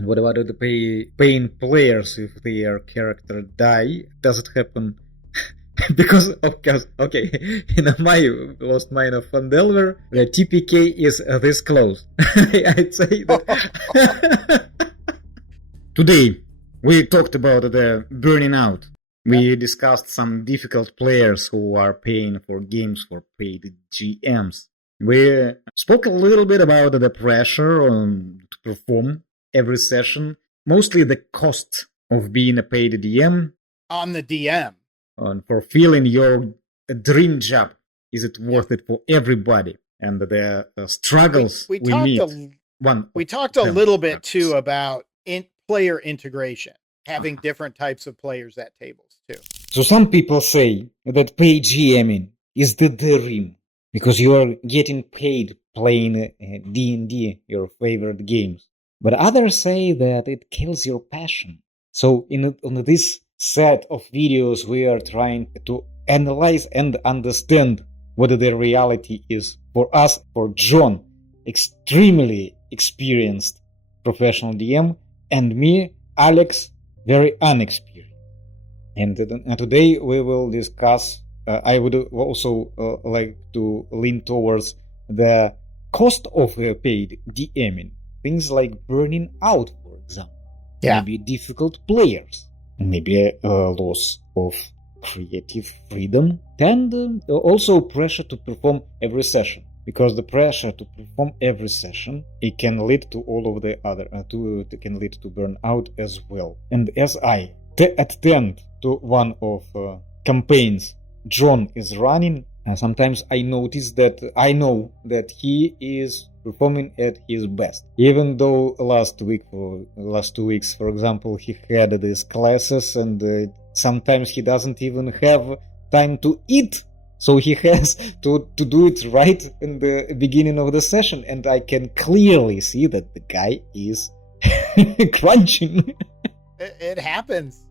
And what about the paying players if their character die? Does it happen? Because of course, okay, in my Lost Mine of Phandelver, the TPK is this close. I'd say that. Today, we talked about the burning out. We discussed some difficult players who are paying for games for paid GMs. We spoke a little bit about the pressure to perform every session, mostly the cost of being a paid DM. On the DM. For feeling your dream job. Is it worth it for everybody? And the struggles we meet. We talked a little bit too about player integration, having different types of players at tables too. So some people say that paid GMing is the dream because you are getting paid playing D&D, your favorite games. But others say that it kills your passion. So on this set of videos, we are trying to analyze and understand what the reality is for us, for John, extremely experienced professional DM, and me, Alex, very unexperienced. And today we will discuss, I would also like to lean towards the cost of paid DMing. Things like burning out, for example. Maybe difficult players. Maybe a loss of creative freedom. And also pressure to perform every session. Because the pressure to perform every session, it can lead to all of the other, it can lead to burnout as well. And as I attend to one of campaigns John is running, sometimes I notice that I know that he is performing at his best. Even though last 2 weeks, for example, he had these classes and sometimes he doesn't even have time to eat. So he has to do it right in the beginning of the session, and I can clearly see that the guy is crunching. It happens.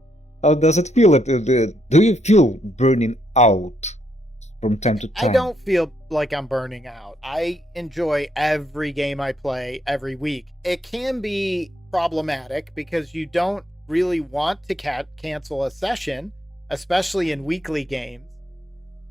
How does it feel? Do you feel burning out from time to time? I don't feel like I'm burning out. I enjoy every game I play every week. It can be problematic because you don't really want to cancel a session, especially in weekly games.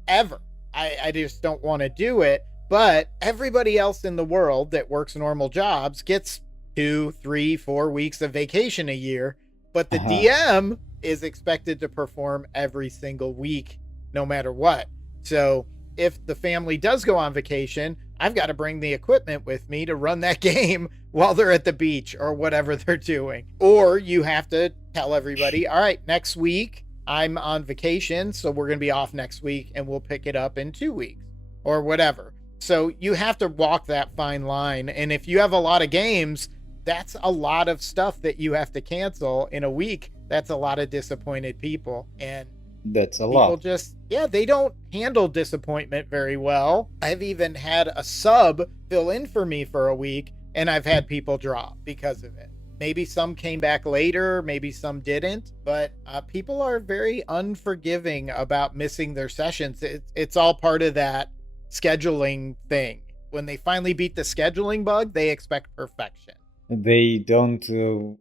Ever. I just don't want to do it. But everybody else in the world that works normal jobs gets 2, 3, 4 weeks of vacation a year. But the DM is expected to perform every single week, no matter what. So if the family does go on vacation, I've got to bring the equipment with me to run that game while they're at the beach or whatever they're doing. Or you have to tell everybody, all right, next week, I'm on vacation, so we're going to be off next week and we'll pick it up in 2 weeks or whatever. So you have to walk that fine line. And if you have a lot of games, that's a lot of stuff that you have to cancel in a week. That's a lot of disappointed people. And that's a lot. People just, they don't handle disappointment very well. I've even had a sub fill in for me for a week and I've had people drop because of it. Maybe some came back later, maybe some didn't, but people are very unforgiving about missing their sessions. It's all part of that scheduling thing. When they finally beat the scheduling bug, they expect perfection. They don't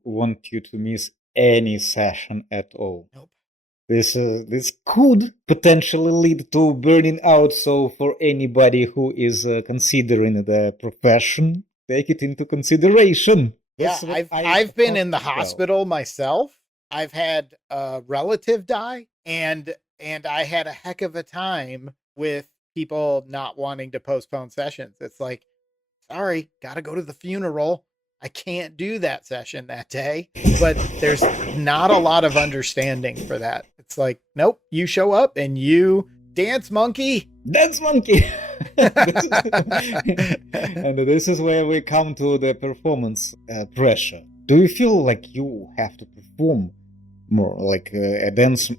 want you to miss any session at all. Nope. This could potentially lead to burning out, so for anybody who is considering the profession, take it into consideration. Yeah, I've been in the hospital myself. I've had a relative die, and I had a heck of a time with people not wanting to postpone sessions. It's like, sorry, gotta go to the funeral. I can't do that session that day. But there's not a lot of understanding for that. It's like, nope, you show up and you dance monkey. Dance monkey. And this is where we come to the performance pressure. Do you feel like you have to perform more like a dancing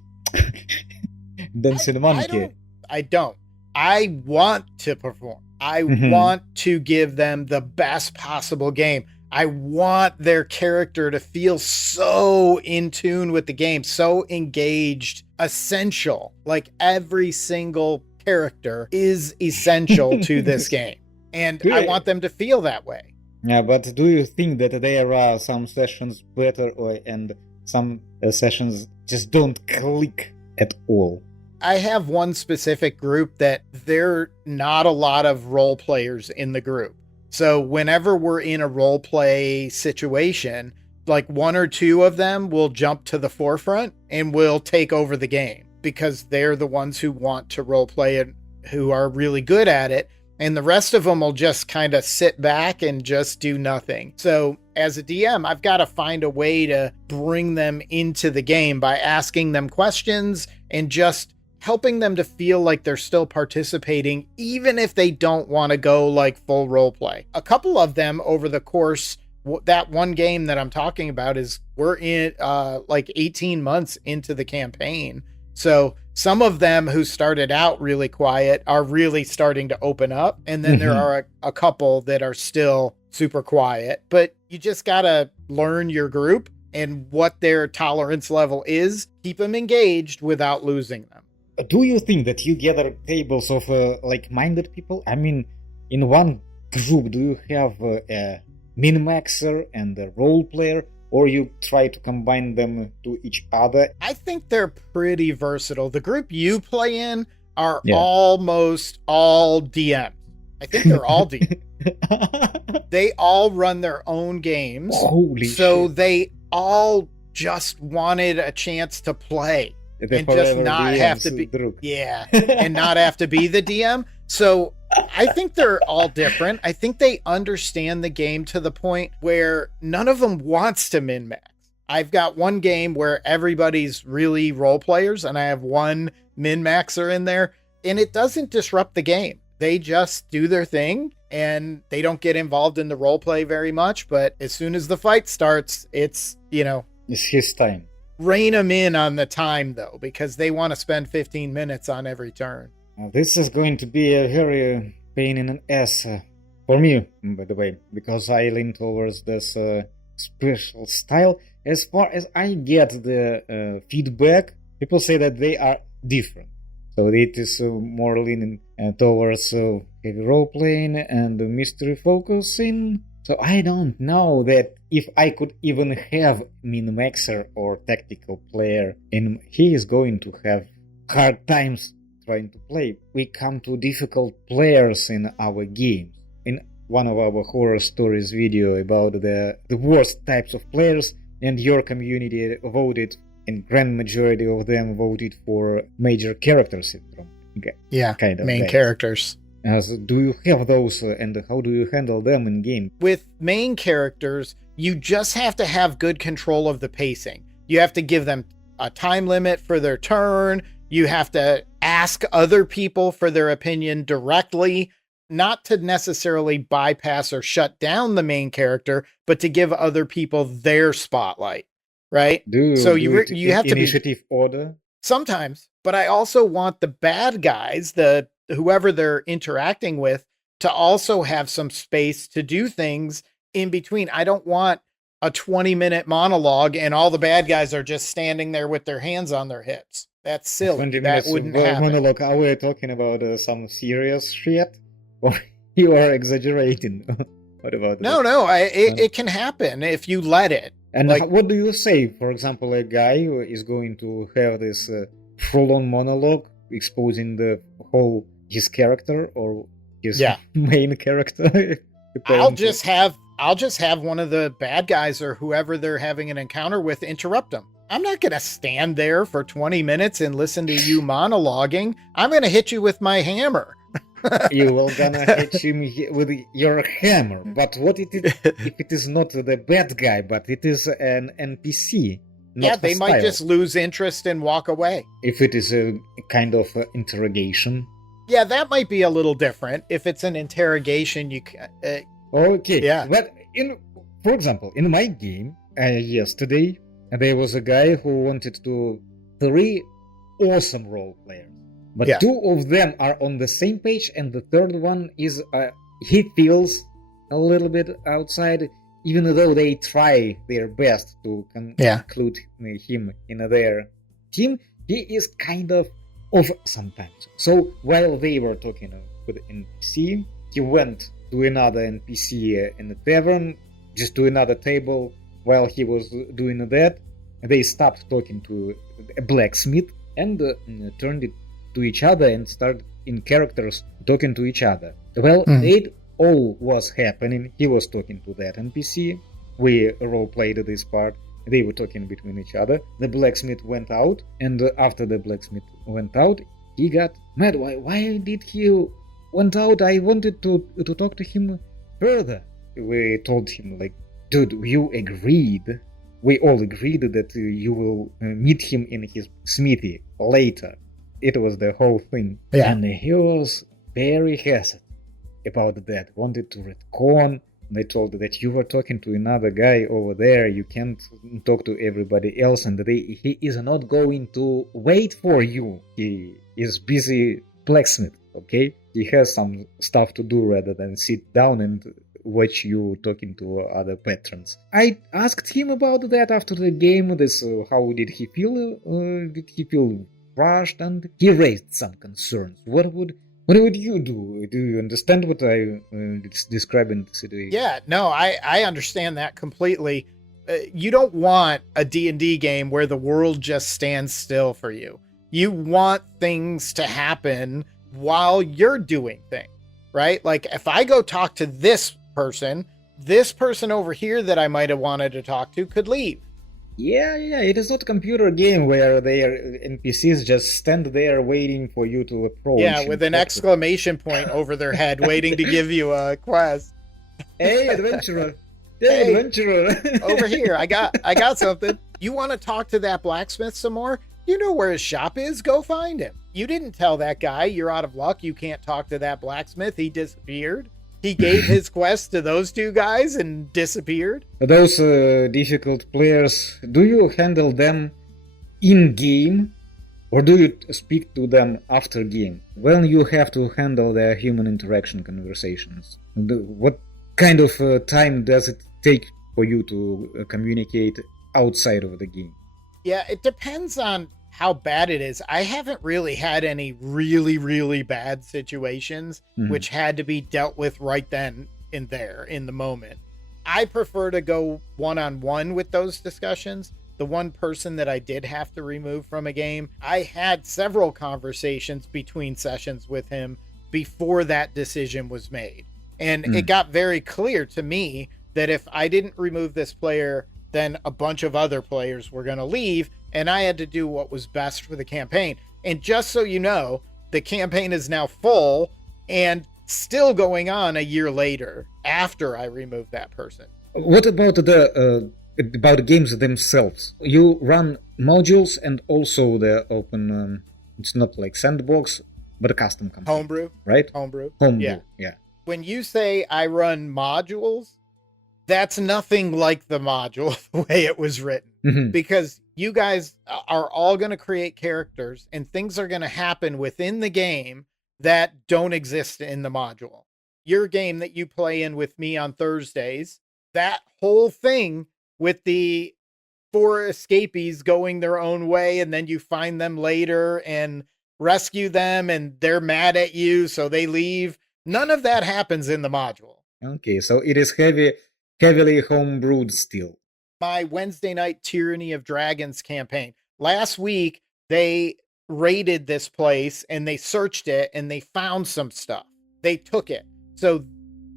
monkey? I don't. I want to perform. I want to give them the best possible game. I want their character to feel so in tune with the game, so engaged, essential. Like every single character is essential to this game. And I want them to feel that way. Yeah, but do you think that there are some sessions better and some sessions just don't click at all? I have one specific group that there not a lot of role players in the group. So whenever we're in a role play situation, like one or two of them will jump to the forefront and will take over the game because they're the ones who want to role play and who are really good at it. And the rest of them will just kind of sit back and just do nothing. So as a DM, I've got to find a way to bring them into the game by asking them questions and just helping them to feel like they're still participating, even if they don't want to go like full role play. A couple of them over the course, that one game that I'm talking about is we're in like 18 months into the campaign. So some of them who started out really quiet are really starting to open up. And then there are a couple that are still super quiet, but you just got to learn your group and what their tolerance level is, keep them engaged without losing them. Do you think that you gather tables of like-minded people? I mean, in one group, do you have a min-maxer and a role player, or you try to combine them to each other? I think they're pretty versatile. The group you play in are almost all DMs. I think they're all DMs. They all run their own games. Holy so shit. They all just wanted a chance to play. And just not have to be and not have to be the DM. So I think they're all different. I think they understand the game to the point where none of them wants to min-max. I've got one game where everybody's really role players and I have one min-maxer in there, and it doesn't disrupt the game. They just do their thing and they don't get involved in the role play very much, but as soon as the fight starts, it's his time. Rein them in on the time, though, because they want to spend 15 minutes on every turn. This is going to be a very pain in the ass for me, by the way, because I lean towards this special style. As far as I get the feedback, people say that they are different. So it is more leaning towards heavy role-playing and mystery focusing. So I don't know that if I could even have min-maxer or tactical player, and he is going to have hard times trying to play. We come to difficult players in our games. In one of our horror stories video about the worst types of players, and your community voted, and grand majority of them voted for major character syndrome. Kind of main guys. Characters. Do you have those and how do you handle them in game? With main characters, you just have to have good control of the pacing. You have to give them a time limit for their turn. You have to ask other people for their opinion directly, not to necessarily bypass or shut down the main character, but to give other people their spotlight, right? So you have to initiative order? Sometimes, but I also want the bad guys, whoever they're interacting with, to also have some space to do things in between. I don't want a 20-minute monologue and all the bad guys are just standing there with their hands on their hips. That's silly. 20 that wouldn't happen. Monologue. Are we talking about some serious shit? Or you are exaggerating? What about No, it can happen if you let it. And what do you say? For example, a guy who is going to have this full-on monologue exposing the whole his character or his main character. I'll just have one of the bad guys or whoever they're having an encounter with interrupt them. I'm not going to stand there for 20 minutes and listen to you monologuing. I'm going to hit you with my hammer. You will gonna hit him with your hammer. But what if it is not the bad guy, but it is an NPC? They might just lose interest and walk away. If it is a kind of interrogation. Yeah, that might be a little different. If it's an interrogation, you can... okay. Yeah. But for example, in my game, yesterday, there was a guy who wanted to 3 awesome role players. But 2 of them are on the same page, and the third one is, he feels a little bit outside, even though they try their best to include him in their team. He is kind of off sometimes. So while they were talking with NPC, he went to another NPC in the tavern, just to another table. While he was doing that, they stopped talking to a blacksmith and turned it to each other and started in characters talking to each other. Well, it all was happening. He was talking to that NPC. We role-played this part. They were talking between each other. The blacksmith went out, and after the blacksmith went out, he got mad. Why did he went out? I wanted to talk to him further. We told him, like, dude, you agreed. We all agreed that you will meet him in his smithy later. It was the whole thing. Yeah. And he was very hesitant about that. Wanted to retcon. They told that you were talking to another guy over there. You can't talk to everybody else, and he is not going to wait for you. He is busy blacksmith, okay? He has some stuff to do rather than sit down and watch you talking to other patrons. I asked him about that after the game. How did he feel? Did he feel rushed? And he raised some concerns. What would you do? Do you understand what I describe in the situation? Yeah, no, I understand that completely. You don't want a D&D game where the world just stands still for you. You want things to happen while you're doing things, right? Like if I go talk to this person over here that I might have wanted to talk to could leave. Yeah, it is not a computer game where their NPCs just stand there waiting for you to approach. Yeah, with an exclamation point over their head waiting to give you a quest. Hey, adventurer. Hey, adventurer. Over here, I got something. You want to talk to that blacksmith some more? You know where his shop is. Go find him. You didn't tell that guy you're out of luck. You can't talk to that blacksmith. He disappeared. He gave his quest to those two guys and disappeared. Those difficult players, do you handle them in-game? Or do you speak to them after game? When you have to handle their human interaction conversations? What kind of time does it take for you to communicate outside of the game? Yeah, it depends on how bad it is. I haven't really had any really, really bad situations which had to be dealt with right then and there in the moment. I prefer to go one-on-one with those discussions. The one person that I did have to remove from a game, I had several conversations between sessions with him before that decision was made. And it got very clear to me that if I didn't remove this player, then a bunch of other players were going to leave, and I had to do what was best for the campaign. And just so you know, the campaign is now full and still going on a year later after I removed that person. What about the games themselves? You run modules and also the open, it's not like sandbox, but a custom campaign. Homebrew. Right? Homebrew. Yeah. When you say I run modules, that's nothing like the module the way it was written. Because you guys are all going to create characters and things are going to happen within the game that don't exist in the module. Your game that you play in with me on Thursdays, that whole thing with the 4 escapees going their own way and then you find them later and rescue them and they're mad at you so they leave. None of that happens in the module. Okay, so it is heavily homebrewed still. My Wednesday night Tyranny of Dragons campaign. Last week, they raided this place and they searched it and they found some stuff. They took it. So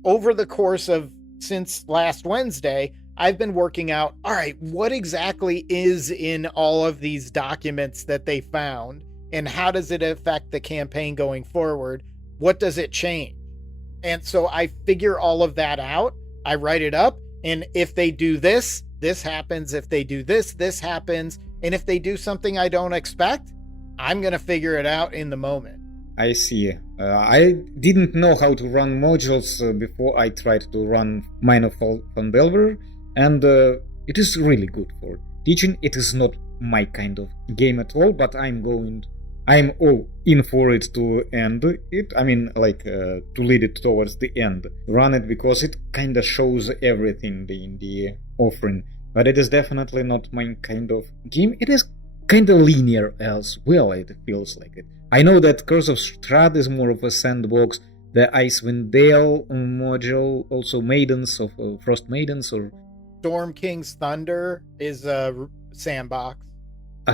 over the course of since last Wednesday, I've been working out, all right, what exactly is in all of these documents that they found and how does it affect the campaign going forward? What does it change? And so I figure all of that out. I write it up. And if they do this, this happens. If they do this, this happens. And if they do something I don't expect, I'm going to figure it out in the moment. I see. I didn't know how to run modules before I tried to run Mine of Fandelver, and it is really good for teaching. It is not my kind of game at all, but I'm all in for it to end it. I mean, to lead it towards the end. Run it because it kind of shows everything in the offering. But it is definitely not my kind of game. It is kind of linear as well, it feels like it. I know that Curse of Strahd is more of a sandbox, the Icewind Dale module, also Maidens of Frost Maidens, or Storm King's Thunder is a sandbox.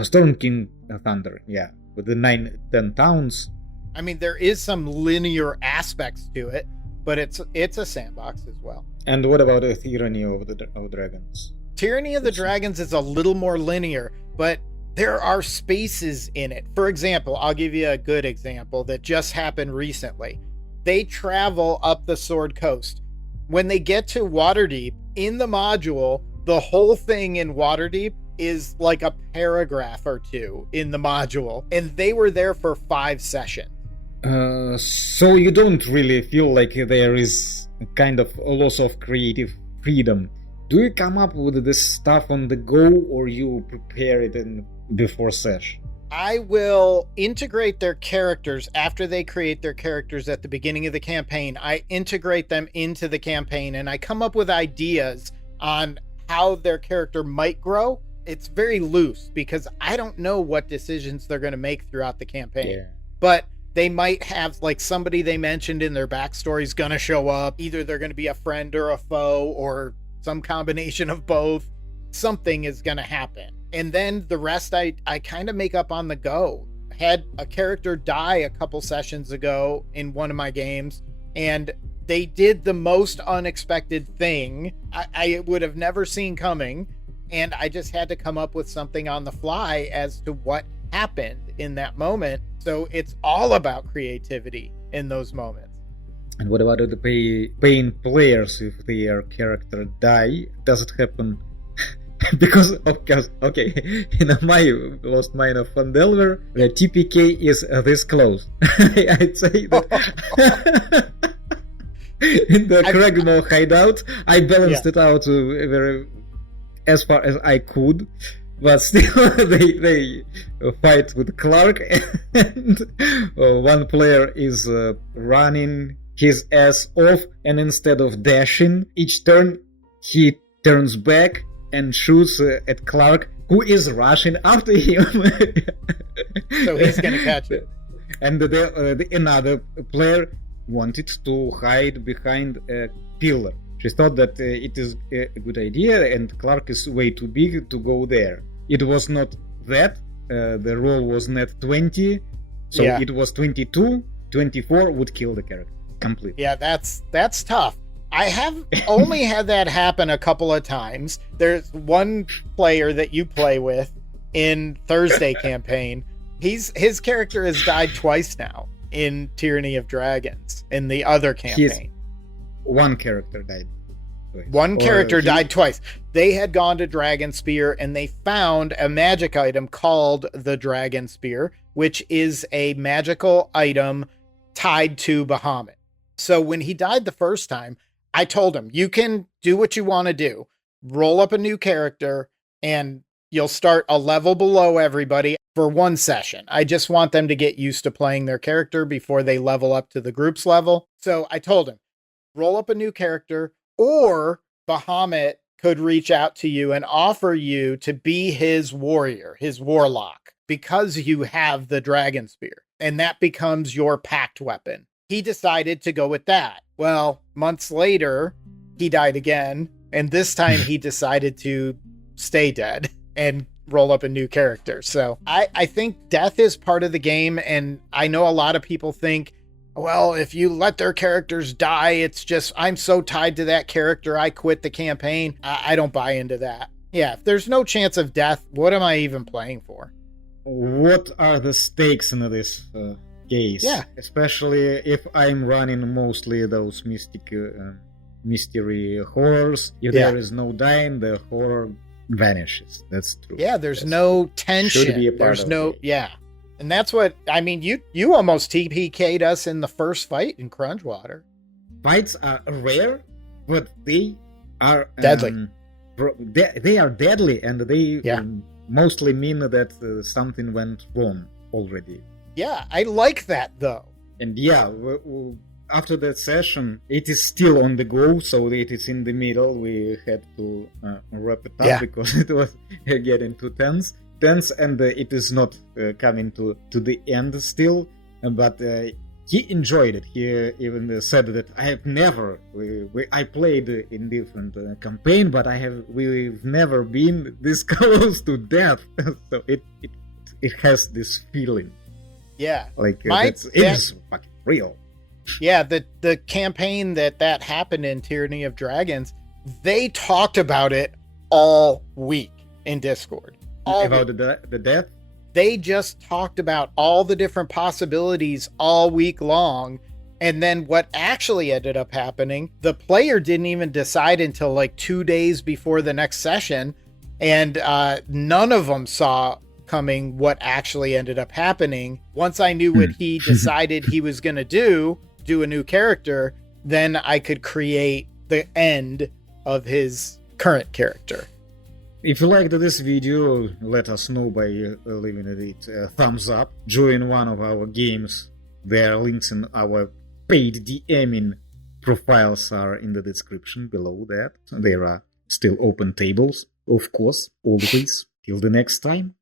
Storm King Thunder, yeah, with the 10 towns. I mean, there is some linear aspects to it, but it's a sandbox as well. And what about a Tyranny of Dragons? Tyranny of the Dragons is a little more linear, but there are spaces in it. For example, I'll give you a good example that just happened recently. They travel up the Sword Coast. When they get to Waterdeep, in the module, the whole thing in Waterdeep is like a paragraph or two in the module, and they were there for 5 sessions. So you don't really feel like there is a kind of a loss of creative freedom. Do you come up with this stuff on the go, or you prepare it before sesh? I will integrate their characters after they create their characters at the beginning of the campaign. I integrate them into the campaign, and I come up with ideas on how their character might grow. It's very loose because I don't know what decisions they're going to make throughout the campaign. Yeah. But they might have, like, somebody they mentioned in their backstory is going to show up. Either they're going to be a friend or a foe or some combination of both. Something is going to happen. And then the rest I kind of make up on the go. Had a character die a couple sessions ago in one of my games, and they did the most unexpected thing I would have never seen coming, and I just had to come up with something on the fly as to what happened in that moment. So it's all about creativity in those moments. And what about the paying players if their character die? Does it happen? Because, of course, okay, in my Lost Mine of Phandelver, the TPK is this close. I'd say that in the Cragmaw hideout, I balanced it out very as far as I could, but still they fight with Clark, and one player is running his ass off, and instead of dashing each turn, he turns back and shoots at Clark, who is rushing after him. So he's gonna catch it. And another player wanted to hide behind a pillar. She thought that it is a good idea, and Clark is way too big to go there. It was not that. The roll was net 20, so it was 22. 24 would kill the character completely. Yeah, that's tough. I have only had that happen a couple of times. There's one player that you play with in Thursday campaign. His character has died twice now in Tyranny of Dragons in the other campaign. One character died twice. One character died twice. They had gone to Dragon Spear and they found a magic item called the Dragon Spear, which is a magical item tied to Bahamut. So when he died the first time, I told him, you can do what you want to do. Roll up a new character and you'll start a level below everybody for one session. I just want them to get used to playing their character before they level up to the group's level. So I told him, roll up a new character, or Bahamut could reach out to you and offer you to be his warrior, his warlock, because you have the Dragon Spear. And that becomes your pact weapon. He decided to go with that. Well, months later, he died again. And this time he decided to stay dead and roll up a new character. So I think death is part of the game. And I know a lot of people think, well, if you let their characters die, it's just, I'm so tied to that character, I quit the campaign. I don't buy into that. Yeah, if there's no chance of death, what am I even playing for? What are the stakes in this case? Yeah. Especially if I'm running mostly those mystery horrors. If there is no dying, the horror vanishes. That's true. Yeah, there's no tension. Should be a part there's of no, it. yeah. And that's what, I mean, you almost TPK'd us in the first fight in Crunchwater. Fights are rare, but they are deadly. They are deadly, and they mostly mean that something went wrong already. Yeah, I like that though. And after that session, it is still on the go, so it is in the middle. We had to wrap it up because it was getting too tense, and it is not coming to the end still. But he enjoyed it. He even said that I have never. I played in different campaign, but we've never been this close to death. So it has this feeling. Yeah, like it's fucking real. Yeah, the campaign that happened in Tyranny of Dragons, they talked about it all week in Discord. About the death? They just talked about all the different possibilities all week long. And then what actually ended up happening, the player didn't even decide until like 2 days before the next session. And none of them saw coming what actually ended up happening. Once I knew what he decided he was going to do a new character, then I could create the end of his current character. If you liked this video, let us know by leaving it a thumbs up. Join one of our games. There are links in our paid DMing profiles are in the description below that. There are still open tables, of course, always. Till the next time.